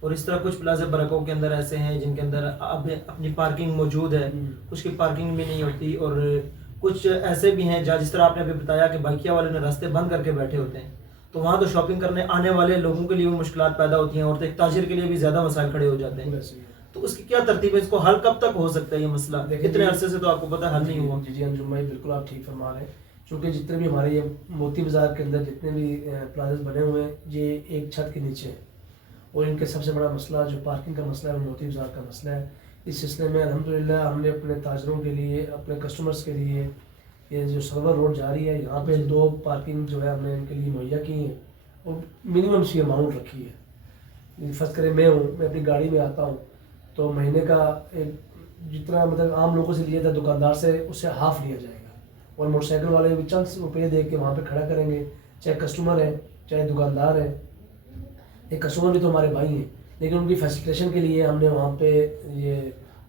اور اس طرح کچھ پلازا برکوں کے اندر ایسے ہیں جن کے اندر اب اپنی پارکنگ موجود ہے، کچھ کی پارکنگ بھی نہیں ہوتی، اور کچھ ایسے بھی ہیں جہاں جس طرح آپ نے ابھی بتایا کہ بائکیا والے نے راستے بند کر کے بیٹھے ہوتے ہیں، تو وہاں تو شاپنگ کرنے آنے والے لوگوں کے لیے بھی مشکلات پیدا ہوتی ہیں، اور ایک تاجر کے لیے بھی زیادہ مسائل کھڑے ہو جاتے ہیں. تو اس کی کیا ترتیب ہے؟ اس کو حل کب تک ہو سکتا ہے یہ مسئلہ؟ اتنے عرصے سے تو آپ کو پتہ حل نہیں ہوا. جی انجم بھائی بالکل آپ ٹھیک فرما رہے ہیں. چونکہ جتنے بھی ہمارے یہ موتی بازار کے اندر جتنے بھی پلازas بنے ہوئے ہیں یہ ایک چھت کے نیچے ہیں، اور ان کے سب سے بڑا مسئلہ جو پارکنگ کا مسئلہ ہے وہ موتی بازار کا مسئلہ ہے. اس سلسلے میں الحمدللہ ہم نے اپنے تاجروں کے لیے، اپنے کسٹمرز کے لیے، یہ جو سرور روڈ جاری ہے یہاں پہ 2 پارکنگ جو ہے ہم نے ان کے لیے مہیا کی ہیں، اور منیمم سی اماؤنٹ رکھی ہے. فرض کریں میں اپنی گاڑی میں آتا ہوں تو مہینے کا ایک جتنا مطلب عام لوگوں سے لیا تھا دکاندار سے اس سے ہاف لیا جائے گا، اور موٹر سائیکل والے بھی چند روپے دے کے وہاں پہ کھڑا کریں گے، چاہے کسٹمر ہے چاہے دکاندار ہے. ایک کسٹمر بھی تو ہمارے بھائی ہیں، لیکن ان کی فیسیلیٹیشن کے لیے ہم نے وہاں پہ یہ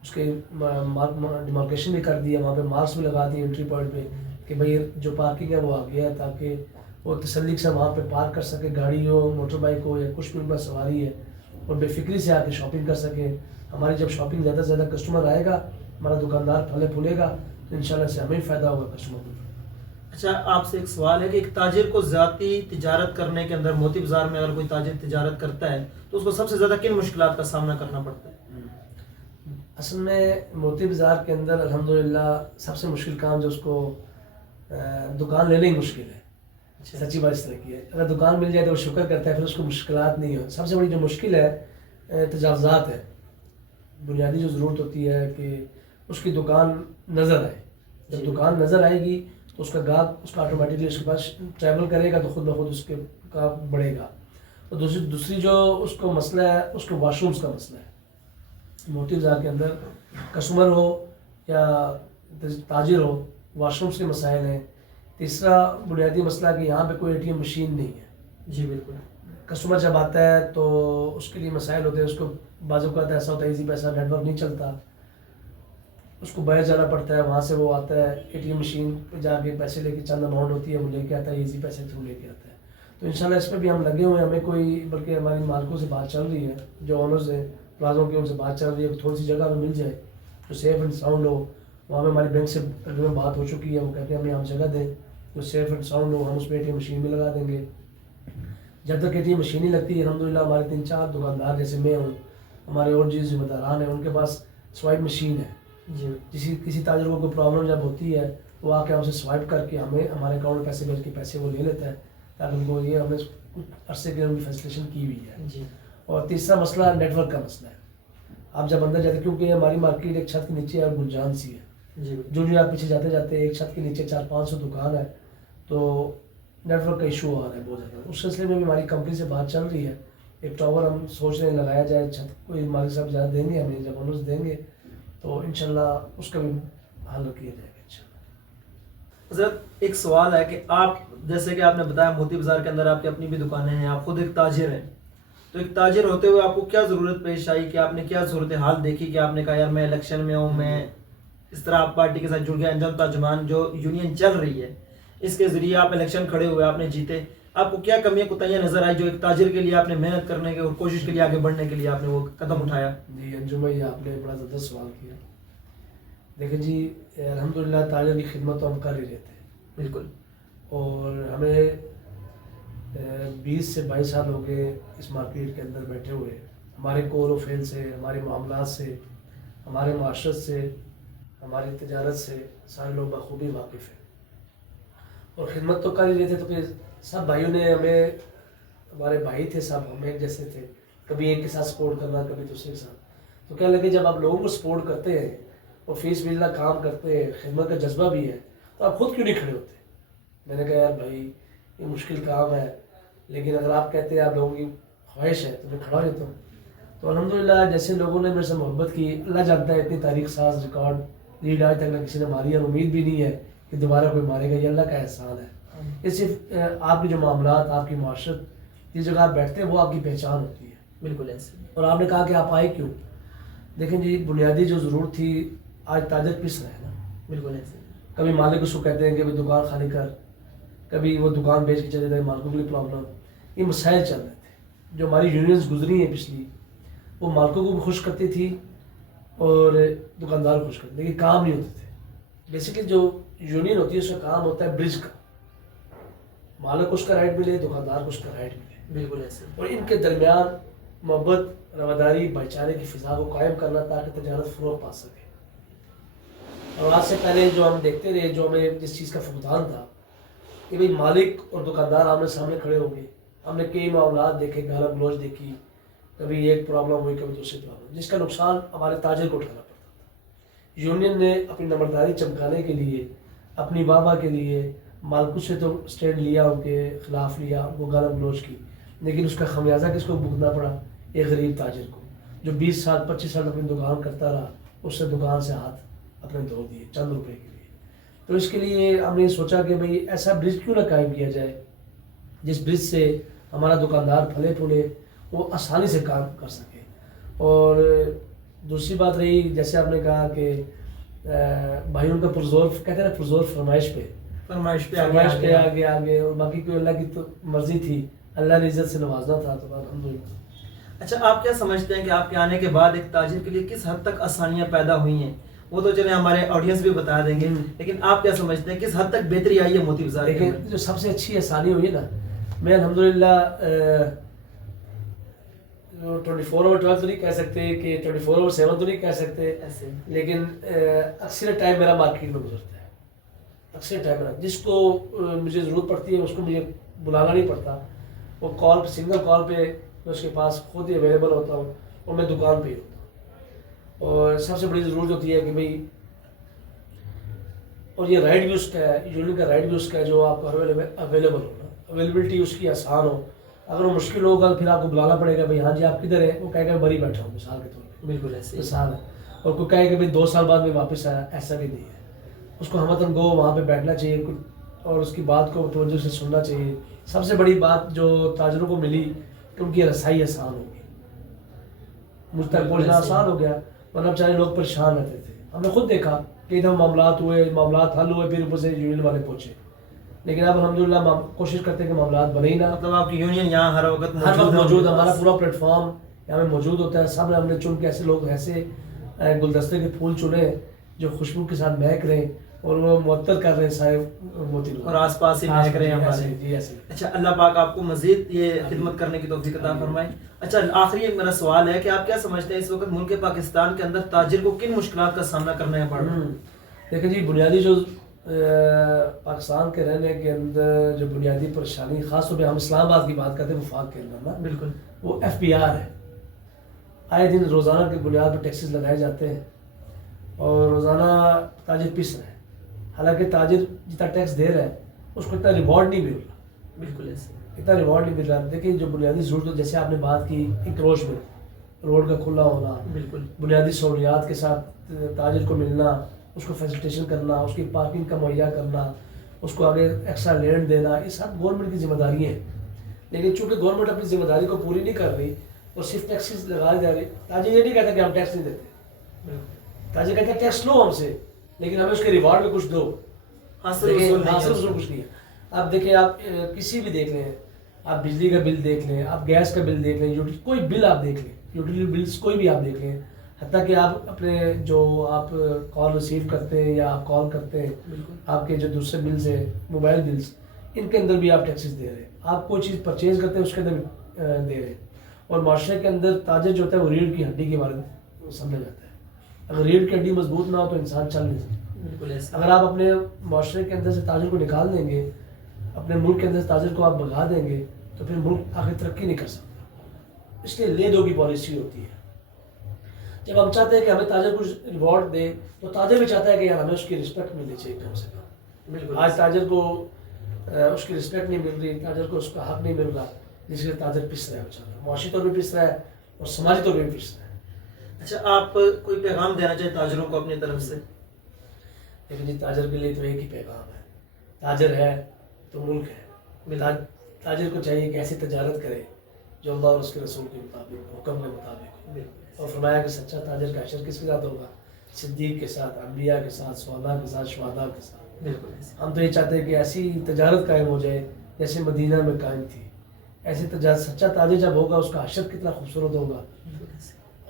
اس کے ڈیمارکیشن بھی کر دیا، وہاں پہ مارکس بھی لگا دیے انٹری پوائنٹ پہ کہ بھائی جو پارکنگ ہے وہ آ گیا ہے، تاکہ وہ تسلی سے وہاں پہ پارک کر سکے، گاڑی ہو موٹر بائک ہو یا کچھ بھی ان پر سواری ہے، اور بے فکری سے آ کے شاپنگ کر سکے. ہماری جب شاپنگ زیادہ سے زیادہ کسٹمر آئے گا، ہمارا دکاندار پھلے پھولے گا، تو انشاءاللہ سے ہمیں فائدہ ہوگا کسٹمر کو. اچھا، آپ سے ایک سوال ہے کہ ایک تاجر کو ذاتی تجارت کرنے کے اندر موتی بازار میں اگر کوئی تاجر تجارت کرتا ہے تو اس کو سب سے زیادہ کن مشکلات کا سامنا کرنا پڑتا ہے؟ اصل میں موتی بازار کے اندر الحمدللہ سب سے مشکل کام جو اس کو دکان لینا ہی مشکل ہے. سچی بات اس طرح کی ہے، اگر دکان مل جائے تو وہ شکر کرتا ہے، پھر اس کو مشکلات نہیں ہو. سب سے بڑی جو مشکل ہے تجاوزات ہے. بنیادی جو ضرورت ہوتی ہے کہ اس کی دکان نظر آئے. جب دکان نظر آئے گی تو اس کا گاہک اس کا آٹومیٹکلی اس کے پاس ٹریول کرے گا تو خود بخود اس کے کا بڑھے گا. اور دوسری جو اس کو مسئلہ ہے اس کو واش رومس کا مسئلہ ہے. موتی بازار کے اندر کسٹمر ہو یا تاجر ہو، واش رومس کے مسائل ہیں. تیسرا بنیادی مسئلہ کہ یہاں پہ کوئی ATM مشین نہیں ہے. جی بالکل. کسٹمر جب آتا ہے تو اس کے لیے مسائل ہوتے ہیں. اس کو بعض اوقات ایسا ہوتا ہے ایزی پیسہ نیٹ ورک نہیں چلتا، اس کو باہر جانا پڑتا ہے، وہاں سے وہ آتا ہے ATM مشین پہ جا کے پیسے لے کے چند اماؤنٹ ہوتی ہے وہ لے کے آتا ہے، ایزی پیسے تھرو لے کے آتا ہے. تو انشاءاللہ اس پہ بھی ہم لگے ہوئے ہیں. ہمیں کوئی بلکہ ہماری مالکوں سے بات چل رہی ہے، جو آنرز ہیں پلازوں کی، ان سے بات چل رہی ہے کہ تھوڑی سی جگہ ہمیں مل جائے جو سیف اینڈ ساؤنڈ ہو. وہاں پہ ہماری بینک سے بات ہو چکی ہے، وہ کہتے ہیں ہمیں آپ جگہ دیں جو سیف اینڈ ساؤنڈ ہو، ہم اس پہ ATM مشین بھی لگا دیں گے. جب تک ATM مشین نہیں لگتی الحمدللہ ہمارے 3-4 دکاندار جیسے میں ہوں، ہمارے اور جو ذمہ داران ہیں ان کے پاس سوائپ مشین ہے. جی کسی تاجر کو کوئی پرابلم جب ہوتی ہے وہ آ کے ہم سے سوائپ کر کے ہمیں ہمارے اکاؤنٹ میں پیسے بھیج کے پیسے وہ لے لیتا ہے، تاکہ ان کو یہ ہم نے کچھ عرصے کے ان کی فیسیلیٹیشن کی ہوئی ہے. جی. اور تیسرا مسئلہ نیٹ ورک کا مسئلہ ہے. آپ جب اندر جاتے کیونکہ ہماری مارکیٹ ایک چھت کے نیچے اور گنجان سی ہے، جی. جو آپ پیچھے جاتے جاتے ایک چھت کے نیچے 400-500 دکان ہے، تو نیٹ ورک کا ایشو آ رہا ہے بہت زیادہ. اس سلسلے میں بھی ہماری کمپنی سے بات چل رہی ہے، ایک ٹاور ہم سوچ رہے ہیں لگایا جائے. چھت کوئی مالک صاحب زیادہ دیں گے ہمیں، جب آنرز دیں گے تو انشاءاللہ اس کا بھی حل کیا جائے گا انشاءاللہ. حضرت ایک سوال ہے کہ آپ جیسے کہ آپ نے بتایا موتی بازار کے اندر آپ کی اپنی بھی دکانیں ہیں، آپ خود ایک تاجر ہیں، تو ایک تاجر ہوتے ہوئے آپ کو کیا ضرورت پیش آئی کہ آپ نے کیا صورتحال دیکھی کہ آپ نے کہا یار میں الیکشن میں ہوں، میں اس طرح آپ پارٹی کے ساتھ جڑ گیا، انجم ترجمان جو یونین چل رہی ہے اس کے ذریعے آپ الیکشن کھڑے ہوئے، آپ نے جیتے، آپ کو کیا کمیاں کوتاہیاں نظر آئی جو ایک تاجر کے لیے آپ نے محنت کرنے کے اور کوشش کے لیے آگے بڑھنے کے لیے آپ نے وہ قدم اٹھایا؟ جی انجم بھائی آپ نے بڑا زبردست سوال کیا. دیکھیں جی الحمدللہ تاجر کی خدمت تو ہم کر ہی رہتے ہیں. بالکل. اور ہمیں 20 سے 22 سال ہو گئے اس مارکیٹ کے اندر بیٹھے ہوئے. ہمارے کول و فیل سے، ہمارے معاملات سے، ہمارے معاشرت سے، ہماری تجارت سے سارے لوگ بخوبی واقف ہیں، اور خدمت تو کر ہی رہے تھے. تو پھر سب بھائیوں نے ہمیں، ہمارے بھائی تھے سب، ہم ایک جیسے تھے، کبھی ایک کے ساتھ سپورٹ کرنا کبھی دوسرے کے ساتھ. تو کہنے لگے جب آپ لوگوں کو سپورٹ کرتے ہیں اور فی سبیل اللہ کام کرتے ہیں، خدمت کا جذبہ بھی ہے، تو آپ خود کیوں نہیں کھڑے ہوتے؟ میں نے کہا یار بھائی یہ مشکل کام ہے، لیکن اگر آپ کہتے ہیں آپ لوگوں کی خواہش ہے تو میں کھڑا رہتا ہوں. تو الحمدللہ جیسے لوگوں نے میرے سے محبت کی، اللہ جانتا ہے اتنی تاریخ ساز ریکارڈ لیڈ آج تک نہ کسی نے ماری، اور امید بھی نہیں ہے کہ دوبارہ کوئی مارے گا. یہ اللہ کا احسان ہے. یہ صرف آپ کے جو معاملات، آپ کی معاشرت، جس جگہ آپ بیٹھتے ہیں وہ آپ کی پہچان ہوتی ہے. بالکل ایسے. اور آپ نے کہا کہ آپ آئے کیوں؟ دیکھیں جی بنیادی جو ضرورت تھی، آج تاجر پس رہے ہیں نا. بالکل ایسے. کبھی مالک اس کو کہتے ہیں کہ بھائی دکان خالی کر، کبھی وہ دکان بیچ کے چلے گئے، مالکوں کے لیے پرابلم. یہ مسائل چل رہے تھے جو ہماری یونینز گزری ہیں پچھلی، وہ مالکوں کو بھی خوش کرتی تھی اور دکاندار کو خوش کرتی، لیکن کام نہیں ہوتے تھے. بیسیکلی جو یونین ہوتی ہے اس کا کام ہوتا ہے برج کا، مالک کو اس کا رائٹ ملے، دکاندار کو اس کا رائٹ ملے، بالکل ایسے. اور ان کے درمیان محبت، رواداری، بھائی چارے کی فضا کو قائم کرنا تاکہ تجارت فروغ پا سکے. اور آج سے پہلے جو ہم دیکھتے رہے، جو ہمیں جس چیز کا فقدان تھا کہ بھئی مالک اور دکاندار آمنے سامنے کھڑے ہوں گے. ہم نے کئی معاملات دیکھے، گالا گلوچ دیکھی، کبھی ایک پرابلم ہوئی، کبھی دوسری پرابلم، جس کا نقصان ہمارے تاجر کو اٹھانا پڑتا تھا. یونین نے اپنی نمبرداری چمکانے کے لیے، اپنی واہ کے لیے مالکوں سے تو اسٹینڈ لیا، ان کے خلاف لیا، ان کو گالا گلوچ کی، لیکن اس کا خمیازہ کس کو بھگتنا پڑا؟ ایک غریب تاجر کو، جو 20 سال 25 سال اپنی دکان کرتا رہا، اس سے دکان سے ہاتھ اپنے دھو دیے چند روپے کے لیے. تو اس کے لیے ہم نے سوچا کہ بھئی ایسا برج کیوں نہ قائم کیا جائے جس برج سے ہمارا دکاندار پھلے پھولے، وہ آسانی سے کام کر سکے. اور دوسری بات رہی، جیسے آپ نے کہا کہ بھائیوں کا پرزور، کہتے ہیں نا پرزور فرمائش پہ آگے آگے، اور باقی کوئی اللہ کی تو مرضی تھی، اللہ نے عزت سے نوازنا تھا، تو الحمدللہ. اچھا، آپ کیا سمجھتے ہیں کہ آپ کے آنے کے بعد ایک تاجر کے لیے کس حد تک آسانیاں پیدا ہوئی ہیں؟ وہ تو چلے ہمارے آڈینس بھی بتا دیں گے، لیکن آپ کیا سمجھتے ہیں کس حد تک بہتری آئی ہے موتی بازار کے لیکن اندر؟ جو سب سے اچھی آسانی ہوئی نا، میں الحمدللہ 24/12 تو نہیں کہہ سکتے کہ 24/7 تو نہیں کہہ سکتے، ایسے لیکن اکثر ٹائم میرا مارکیٹ میں گزرتا ہے. اکثر ٹائم میرا، جس کو مجھے ضرورت پڑتی ہے اس کو مجھے بلانا نہیں پڑتا، وہ کال، سنگل کال پہ میں اس کے پاس خود ہی اویلیبل ہوتا ہوں، اور میں دکان پہ ہی ہوتا ہوں. اور سب سے بڑی ضرورت ہوتی ہے کہ بھئی، اور یہ رائٹ بھی اس کا ہے، یونین کا رائٹ بھی اس کا ہے، جو آپ کو اویلیبل ہونا، اویلیبلٹی اس کی آسان ہو. اگر وہ مشکل ہوگا پھر آپ کو بلانا پڑے گا، بھئی ہاں جی آپ کدھر ہیں، وہ کہے گا میں بری بیٹھا ہوں، مثال کے طور پہ، بالکل ایسے. مثال ہے. اور کوئی کہے کہ بھئی 2 سال بعد میں واپس آیا، ایسا بھی نہیں ہے. اس کو ہمتن گو وہاں پہ بیٹھنا چاہیے، اور اس کی بات کو توجہ سے سننا چاہیے. سب سے بڑی بات جو تاجروں کو ملی کہ ان کی رسائی آسان ہوگی، مجھ تک پہنچنا آسان ہو گیا، ورنہ بیچارے لوگ پریشان رہتے تھے. ہم نے خود دیکھا کہ ادھر معاملات ہوئے، معاملات حل ہوئے، پھر اوپر سے یونین والے پہنچے. لیکن اب الحمدللہ کوشش کرتے ہیں کہ معاملات بنے ہی نہ. مطلب آپ کی یونین یہاں ہر وقت موجود، ہمارا پورا پلیٹ فارم یہاں پہ موجود ہوتا ہے. سب نے ہم نے چن کے ایسے لوگ، ایسے گلدستے کے پھول چنے جو خوشبو کے ساتھ مہک رہے ہیں، اور وہ معطر کر رہے ہیں سارے موتی، اور آس پاس ہی مہک رہے ہیں ہمارے. جی ایسے. اچھا، اللہ پاک آپ کو مزید یہ خدمت کرنے کی توفیق عطا فرمائے. اچھا، آخری ایک میرا سوال ہے کہ آپ کیا سمجھتے ہیں اس وقت ملک پاکستان کے اندر تاجر کو کن مشکلات کا سامنا کرنا پڑ رہا ہے؟ دیکھیں جی، بنیادی جو پاکستان کے رہنے کے اندر جو بنیادی پریشانی، خاص طور پہ ہم اسلام آباد کی بات کرتے ہیں، وفاق کے اندر نا، بالکل، وہ FBR ہے. آئے دن روزانہ کی بنیاد پر ٹیکسز لگائے جاتے ہیں، اور روزانہ تاجر پس رہے ہیں. حالانکہ تاجر جتنا ٹیکس دے رہا ہے اس کو اتنا ریوارڈ نہیں مل رہا، بالکل ایسے. اتنا ریوارڈ نہیں مل رہا. دیکھیں جو بنیادی ضرورت، جیسے آپ نے بات کی انکروچ میں، روڈ کا کھلا ہونا، بالکل، بنیادی سہولیات کے ساتھ تاجر کو ملنا، اس کو فیسیلیٹیشن کرنا، اس کی پارکنگ کا مہیا کرنا، اس کو آگے ایکسٹرا لینڈ دینا، یہ سب گورنمنٹ کی ذمہ داری ہیں. لیکن چونکہ گورنمنٹ اپنی ذمہ داری کو پوری نہیں کر رہی اور صرف ٹیکسز لگا جا رہی. تاجر یہ نہیں کہتا کہ ہم ٹیکس نہیں دیتے، تاجر کہتا ہے ٹیکس لو ہم سے، لیکن ہمیں اس کے ریوارڈ میں کچھ دو. حاصل کچھ نہیں ہے. آپ دیکھیں، آپ کسی بھی دیکھ لیں، آپ بجلی کا بل دیکھ لیں، آپ گیس کا بل دیکھ لیں، کوئی بل آپ دیکھ لیں، یوٹیلیٹی بلز کوئی بھی آپ دیکھ لیں، حتیٰ کہ آپ اپنے جو آپ کال ریسیو کرتے ہیں یا آپ کال کرتے ہیں، آپ کے جو دوسرے بلز ہیں، موبائل بلز، ان کے اندر بھی آپ ٹیکسز دے رہے ہیں. آپ کوئی چیز پرچیز کرتے ہیں اس کے اندر بھی دے رہے ہیں. اور معاشرے کے اندر تاجر جو ہوتا ہے وہ ریڑھ کی ہڈی کے بارے میں سمجھا جاتا ہے. اگر ریڑھ کی ہڈی مضبوط نہ ہو تو انسان چل نہیں سکتا. بالکل ایسے. اگر آپ اپنے معاشرے کے اندر سے تاجر کو نکال دیں گے، اپنے ملک کے اندر سے تاجر کو آپ بھگا دیں گے، تو پھر ملک آگے ترقی نہیں کر سکتا. اس لیے لے دو کی پالیسی ہوتی ہے. جب ہم چاہتے ہیں کہ ہمیں تاجر کچھ ریوارڈ دے، تو تاجر بھی چاہتا ہے کہ یار ہمیں اس کی رسپیکٹ ملنی چاہیے کم سے کم. بالکل، آج تاجر کو اس کی رسپیکٹ نہیں مل رہی، تاجر کو اس کا حق نہیں مل رہا، جس سے تاجر پس رہا ہے بیچارہ، معاشی طور پہ پس رہا ہے اور سماجی طور پہ بھی پس رہا ہے. اچھا، آپ کوئی پیغام دینا چاہیں تاجروں کو اپنی طرف سے؟ لیکن جی تاجر کے لیے تو ایک ہی پیغام ہے، تاجر ہے تو ملک ہے. تاجر کو چاہیے کہ ایسی تجارت کرے جو اللہ اور اس کے رسول کے مطابق، حکم کے مطابق ہو. اور فرمایا کہ سچا تاجر کا حشر کس کے ساتھ ہوگا؟ صدیق کے ساتھ، انبیاء کے ساتھ، شہداء کے ساتھ، شہداء کے ساتھ. ہم تو یہ چاہتے ہیں کہ ایسی تجارت قائم ہو جائے جیسے مدینہ میں قائم تھی. ایسی تجارت، سچا تاجر جب ہوگا اس کا حشر کتنا خوبصورت ہوگا.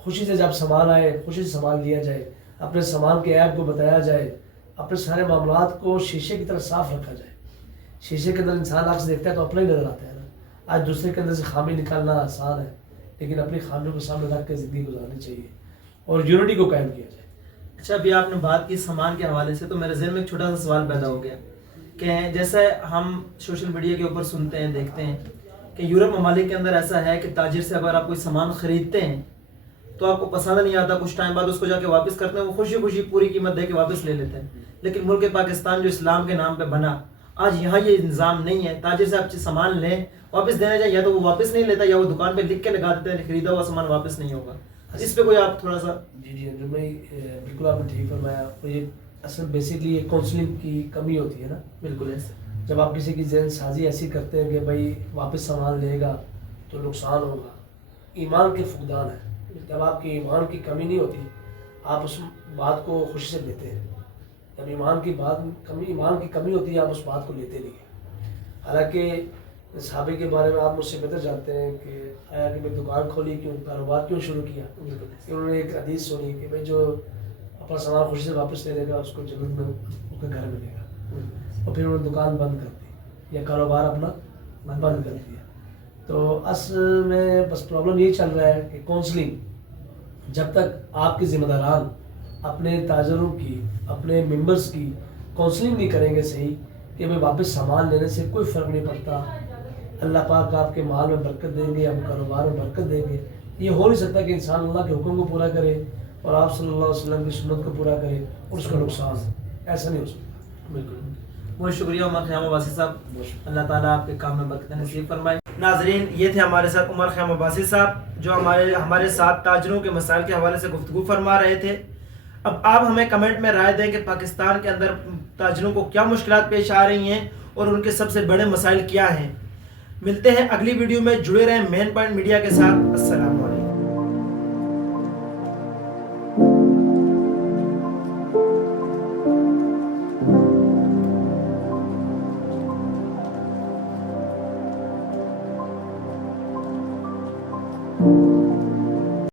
خوشی سے جب سامان آئے خوشی سے سامان لیا جائے، اپنے سامان کے عیب کو بتایا جائے، اپنے سارے معاملات کو شیشے کی طرح صاف رکھا جائے. شیشے کے اندر انسان آنکھ سے دیکھتا ہے تو اپنا ہی نظر آتا ہے نا. آج دوسرے کے اندر سے خامی نکالنا آسان ہے، لیکن اپنی خامیوں کو سامنے رکھ کے زندگی گزارنی چاہیے اور یونٹی کو قائم کیا جائے. اچھا، ابھی آپ نے بات کی سامان کے حوالے سے، تو میرے ذہن میں ایک چھوٹا سا سوال پیدا ہو گیا کہ جیسے ہم سوشل میڈیا کے اوپر سنتے ہیں، دیکھتے ہیں کہ یورپ ممالک کے اندر ایسا ہے کہ تاجر سے اگر آپ کوئی سامان خریدتے ہیں تو آپ کو پسند نہیں آتا، کچھ ٹائم بعد اس کو جا کے واپس کرتے ہیں، وہ خوشی خوشی پوری قیمت دے کے واپس لے لیتے ہیں. لیکن ملک پاکستان جو اسلام کے نام پہ بنا، آج یہاں یہ نظام نہیں ہے. تاجر سے آپ سامان لیں، واپس دینا جائے، یا تو وہ واپس نہیں لیتا یا وہ دکان پہ لکھ کے لگا دیتے ہیں خریدا ہوا سامان واپس نہیں ہوگا. اس پہ کوئی آپ تھوڑا سا. جی میں بالکل آپ نے ٹھیک فرمایا. یہ اصل بیسکلی یہ کاؤنسلنگ کی کمی ہوتی ہے نا. بالکل ایسے جب آپ کسی کی ذہن سازی ایسی کرتے ہیں کہ بھائی واپس سامان لے گا تو نقصان ہوگا، ایمان کے فقدان ہے. جب آپ کی ایمان کی کمی نہیں ہوتی آپ اس بات کو خوشی سے لیتے ہیں. جب ایمان کی کمی ہوتی ہے آپ اس بات کو لیتے نہیں ہیں. حالانکہ صحابہ کے بارے میں آپ مجھ سے بہتر جانتے ہیں کہ آیا کہ میں دکان کھولی کیوں، کاروبار کیوں شروع کیا. کہ انہوں نے ایک حدیث سنی کہ بھائی جو اپنا سامان خوشی سے واپس لے لے گا اس کو جنت میں اس کا گھر ملے گا. اور پھر انہوں نے دکان بند کر دی یا کاروبار اپنا بند کر دیا. تو اصل میں بس پرابلم یہی چل رہا ہے کہ کاؤنسلنگ جب تک آپ کے ذمہ داران اپنے تاجروں کی، اپنے ممبرس کی کاؤنسلنگ نہیں کریں گے صحیح کہ بھائی واپس سامان لینے سے کوئی فرق نہیں پڑتا، اللہ پاک آپ کے مال میں برکت دیں گے، آپ کاروبار میں برکت دیں گے. یہ ہو نہیں سکتا کہ انسان اللہ کے حکم کو پورا کرے اور آپ صلی اللہ علیہ وسلم کی سنت کو پورا کرے اور اس کا نقصان ہے. ایسا نہیں ہو سکتا. بالکل. بہت شکریہ عمر خیام عباسی صاحب، اللہ تعالیٰ آپ کے کام میں برکت نصیب فرمائے. ناظرین، یہ تھے ہمارے ساتھ عمر خیام عباسی صاحب جو ہمارے ساتھ تاجروں کے مسائل کے حوالے سے گفتگو فرما رہے تھے. اب آپ ہمیں کمنٹ میں رائے دیں کہ پاکستان کے اندر تاجروں کو کیا مشکلات پیش آ رہی ہیں اور ان کے سب سے بڑے مسائل کیا ہیں. ملتے ہیں اگلی ویڈیو میں، جڑے رہیں مین پوائنٹ میڈیا کے ساتھ. السلام.